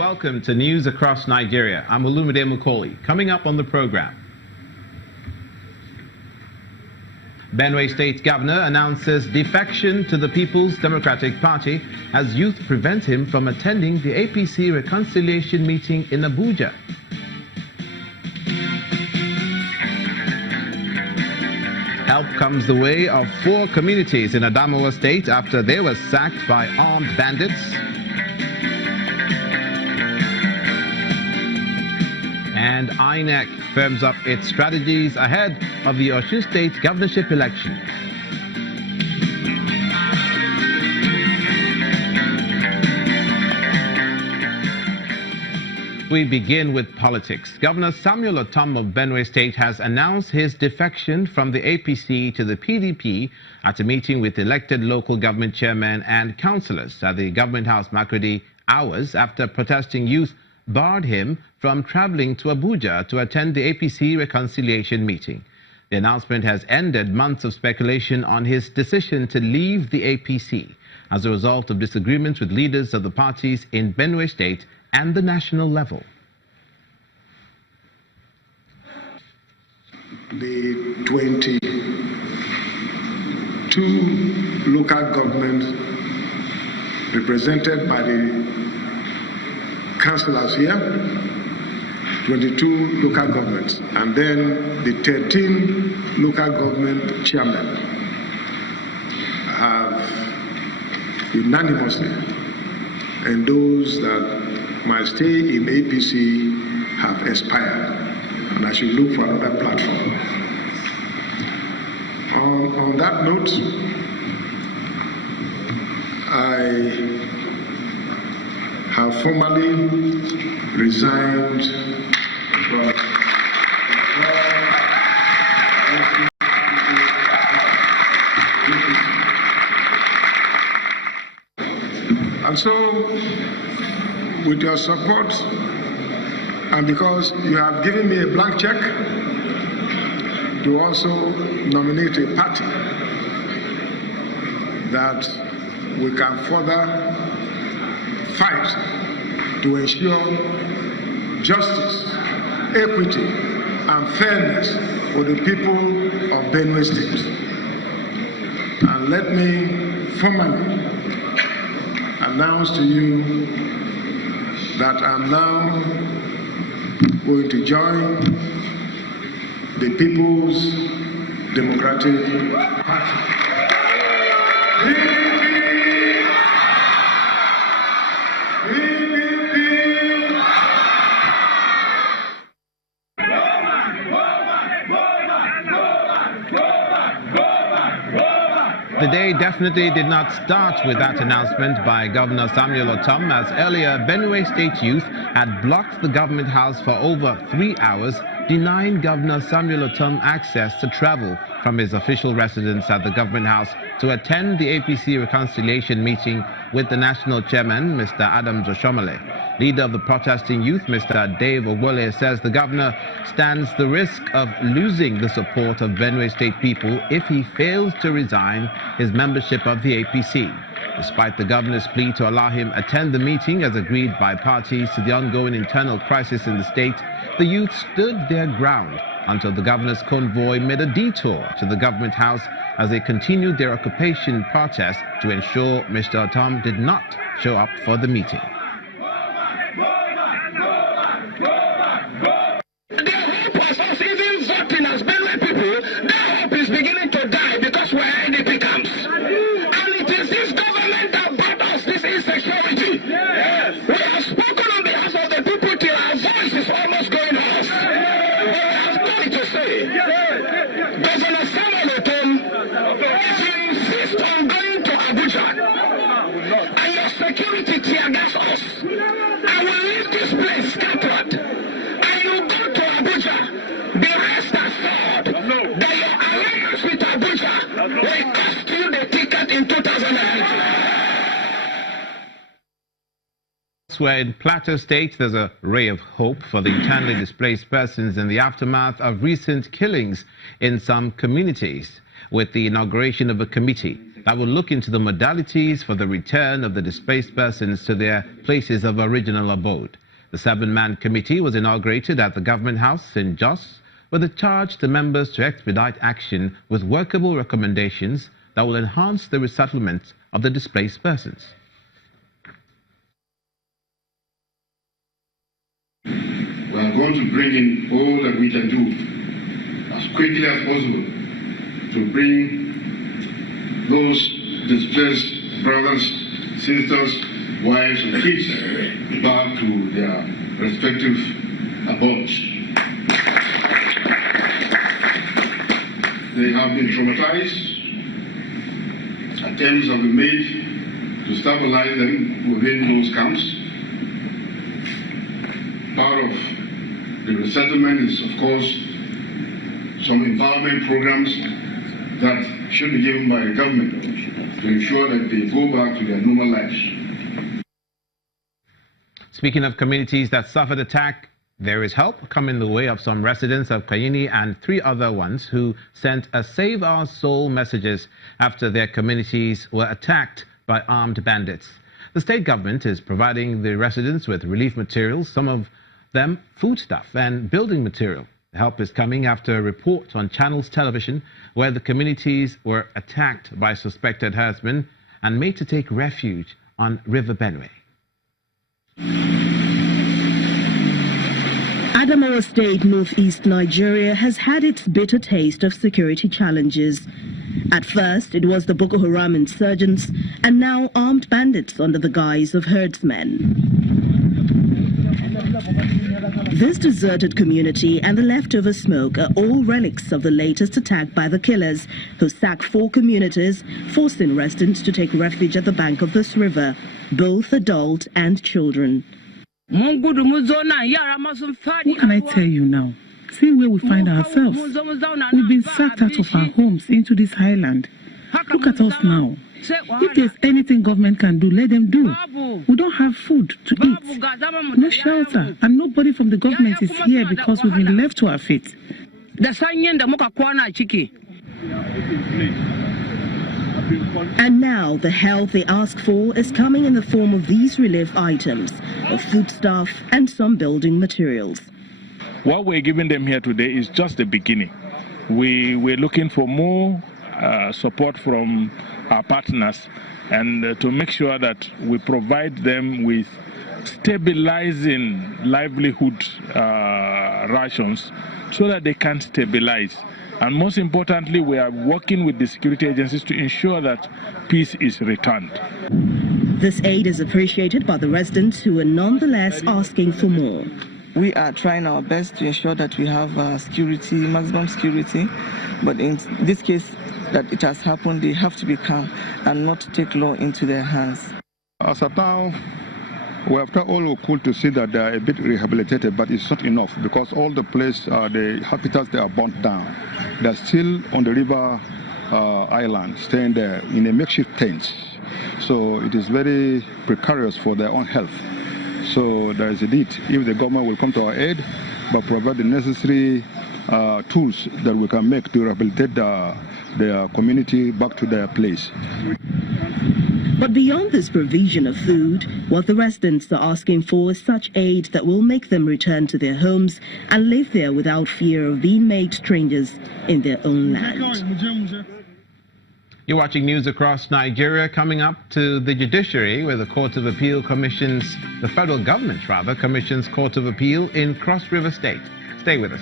welcome to News Across Nigeria. I'm Olumide Macaulay. Coming up on the program, Benue State Governor announces defection to the People's Democratic Party as youth prevent him from attending the APC reconciliation meeting in Abuja. Help comes the way of 4 communities in Adamawa State after they were sacked by armed bandits. And INEC firms up its strategies ahead of the Osun State governorship election. We begin with politics. Governor Samuel Ortom of Benue State has announced his defection from the APC to the PDP at a meeting with elected local government chairmen and councillors at the Government House Makurdi hours after protesting youth barred him from traveling to Abuja to attend the APC reconciliation meeting. The announcement has ended months of speculation on his decision to leave the APC as a result of disagreements with leaders of the parties in Benue State and the national level. The 22 local governments represented by the councillors here, 22 local governments, and then the 13 local government chairmen have unanimously endorsed that my stay in APC have expired and I should look for another platform. On that note, I have formally resigned from and so, with your support, and because you have given me a blank check to also nominate a party that we can further fight to ensure justice, equity, and fairness for the people of Benue State. And let me formally announce to you that I'm now going to join the People's Democratic Party. The day definitely did not start with that announcement by Governor Samuel Ortom, as earlier Benue State youth had blocked the government house for over 3 hours, denying Governor Samuel Ortom access to travel from his official residence at the government house to attend the APC reconciliation meeting with the national chairman, Mr. Adams Oshomole. Leader of the protesting youth, Mr. Dave Ogwole, says the governor stands the risk of losing the support of Benue State people if he fails to resign his membership of the APC. Despite the governor's plea to allow him attend the meeting as agreed by parties to the ongoing internal crisis in the state, the youth stood their ground until the governor's convoy made a detour to the government house as they continued their occupation protest to ensure Mr. Ortom did not show up for the meeting. Beginning to die because we're NDP camps. And it is this government that brought us this insecurity. Yes. We have spoken on behalf of the people till our voice is almost going hoarse. But we have nothing to say. Governor Samuel Ortom, if you insist on going to Abuja and your security tear gas us, I will leave this place scattered. And you go to Abuja, be rest assured that your alliance with Abuja will cost you the ticket in 2018. Where in Plateau State, there's a ray of hope for the internally displaced persons in the aftermath of recent killings in some communities. With the inauguration of a committee that will look into the modalities for the return of the displaced persons to their places of original abode. The 7-man committee was inaugurated at the Government House in Jos with a charge to members to expedite action with workable recommendations that will enhance the resettlement of the displaced persons. We are going to bring in all that we can do as quickly as possible to bring those displaced brothers, sisters, wives and kids back to their respective abodes. They have been traumatized. Attempts have been made to stabilize them within those camps. Part of the resettlement is, of course, some empowerment programs that should be given by the government to ensure that they go back to their normal lives. Speaking of communities that suffered attack, there is help coming the way of some residents of Kayini and 3 other ones who sent a Save Our Soul messages after their communities were attacked by armed bandits. The state government is providing the residents with relief materials, some of them foodstuff and building material. The help is coming after a report on Channels Television where the communities were attacked by suspected herdsmen and made to take refuge on River Benue. Adamawa State, northeast Nigeria, has had its bitter taste of security challenges. At first, it was the Boko Haram insurgents, and now armed bandits under the guise of herdsmen. This deserted community and the leftover smoke are all relics of the latest attack by the killers, who sacked 4 communities, forcing residents to take refuge at the bank of this river, both adult and children. What can I tell you now? See where we find ourselves. We've been sacked out of our homes into this highland. Look at us now. If there's anything government can do, let them do. We don't have food to eat, no shelter, and nobody from the government is here because we've been left to our fate. And now the help they ask for is coming in the form of these relief items, of foodstuff and some building materials. What we're giving them here today is just the beginning. We're looking for more support from our partners and to make sure that we provide them with stabilizing livelihood rations so that they can stabilize. And most importantly, we are working with the security agencies to ensure that peace is returned. This aid is appreciated by the residents who are nonetheless asking for more. We are trying our best to ensure that we have security, maximum security, but in this case that it has happened, they have to be calm and not take law into their hands. As of now, we have tried all we could to see that they are a bit rehabilitated, but it's not enough because all the place, the habitats, they are burnt down. They're still on the river island, staying there in a makeshift tent. So it is very precarious for their own health. So there is a need if the government will come to our aid, but provide the necessary tools that we can make to rehabilitate their community back to their place. But beyond this provision of food, what the residents are asking for is such aid that will make them return to their homes and live there without fear of being made strangers in their own land. You're watching news across Nigeria. Coming up to the judiciary, where the Court of Appeal commissions, the federal government rather, commissions Court of Appeal in Cross River State. Stay with us.